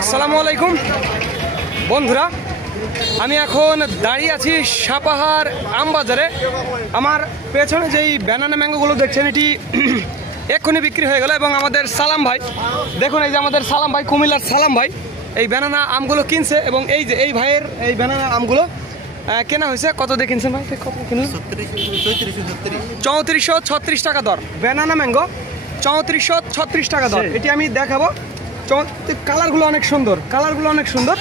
আসসালামু আলাইকুম বন্ধুরা, আমি এখন দাঁড়িয়ে আছি সাপাহার আমবাজারে। আমার পেছনে যেই ব্যানানা ম্যাঙ্গোগুলো দেখছেন এটি এক্ষুনি বিক্রি হয়ে গেল এবং আমাদের সালাম ভাই, দেখুন এই যে আমাদের সালাম ভাই, কুমিল্লার সালাম ভাই এই ব্যানানা আমগুলো কিনছে এবং এই যে এই ভাইয়ের এই ব্যানানা আমগুলো কেনা হয়েছে। কত দিয়ে কিনছেন ভাই? কত কিনলেন? 3436 টাকা দর। ব্যানানা ম্যাঙ্গো 3436 টাকা দর। এটি আমি দেখাবো। কালারগুলো অনেক সুন্দর, কালারগুলো অনেক সুন্দর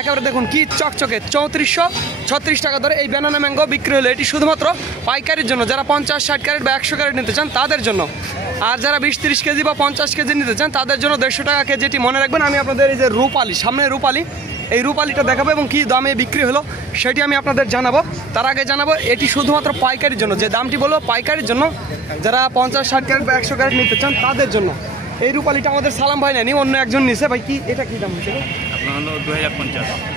একেবারে দেখুন কি চকচকে। 3436 টাকা দরে এই ব্যানানা ম্যাঙ্গো বিক্রি হলো। এটি শুধুমাত্র পাইকারির জন্য, যারা 50-60 ক্যারেট বা 100 ক্যারেট নিতে চান তাদের জন্য। আর যারা 20-30 কেজি বা 50 কেজি নিতে চান তাদের জন্য 150 টাকা কেজি। এটি মনে রাখবেন। আমি আপনাদের এই যে রূপালি, সামনে রূপালি, এই রূপালিটা দেখাবো এবং কি দামে বিক্রি হলো সেটি আমি আপনাদের জানাবো। তার আগে জানাবো এটি শুধুমাত্র পাইকারির জন্য, যে দামটি বলবো পাইকারির জন্য, যারা 50-60 ক্যারেট বা 100 ক্যারেট নিতে চান তাদের জন্য। এই রূপালিটা আমাদের সালাম ভাই নেয়নি, অন্য একজন নিছে। ভাই কি এটা কি দাম হচ্ছে?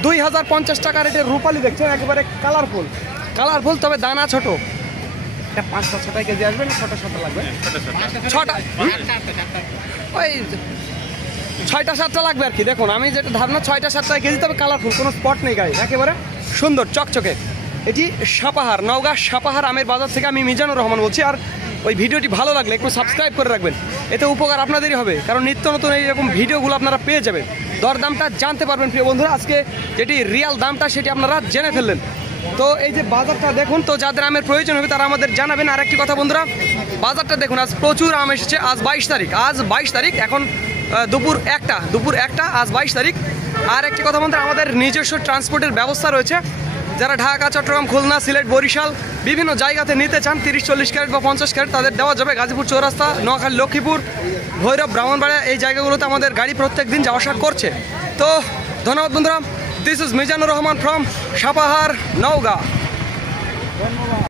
2050 টাকার এটা রূপালি দেখছেন, একেবারে কালারফুল কালারফুল, তবে দানা ছোট। এটা 5-6 কেজি আসবে না 6টা-7টা লাগবে? 6টা, ওই 6টা-7টা লাগবে আর কি। দেখুন আমি যেটা ধারণা 6টা-7টা কেজি, তবে কালারফুল, কোনো স্পট নেই গায়ে, একেবারে সুন্দর চকচকে। এটি সাপাহার, নওগাঁ সাপাহার আমের বাজার থেকে আমি মিজানুর রহমান বলছি। আর ওই ভিডিওটি ভালো লাগলে একটু সাবস্ক্রাইব করে রাখবেন, এতে উপকার আপনাদেরই হবে, কারণ নিত্য নতুন এইরকম ভিডিওগুলো আপনারা পেয়ে যাবেন, দরদামটা জানতে পারবেন। প্রিয় বন্ধুরা, আজকে যেটি রিয়াল দামটা সেটি আপনারা জেনে ফেললেন। তো এই যে বাজারটা দেখুন, তো যাদের আমের প্রয়োজন হবে তারা আমাদের জানাবেন। আর একটি কথা বন্ধুরা, বাজারটা দেখুন, আজ প্রচুর আম এসেছে। আজ 22 তারিখ, এখন দুপুর একটা, আজ 22 তারিখ। আর একটি কথা বন্ধুরা, আমাদের নিজস্ব ট্রান্সপোর্টের ব্যবস্থা রয়েছে। যারা ঢাকা, চট্টগ্রাম, খুলনা, সিলেট, বরিশাল বিভিন্ন জায়গাতে নিতে চান 30-40 ক্যারেট বা 50 ক্যারেট, তাদের দেওয়া যাবে। গাজীপুর চৌরাস্তা, নোয়াখালী, লক্ষ্মীপুর, ভৈরব, ব্রাহ্মণবাড়িয়া এই জায়গাগুলোতে আমাদের গাড়ি প্রত্যেক দিন যাওয়া আসা করছে। তো ধন্যবাদ বন্ধুরা। This is Mizanur Rahman from Sapahar, Naogaon.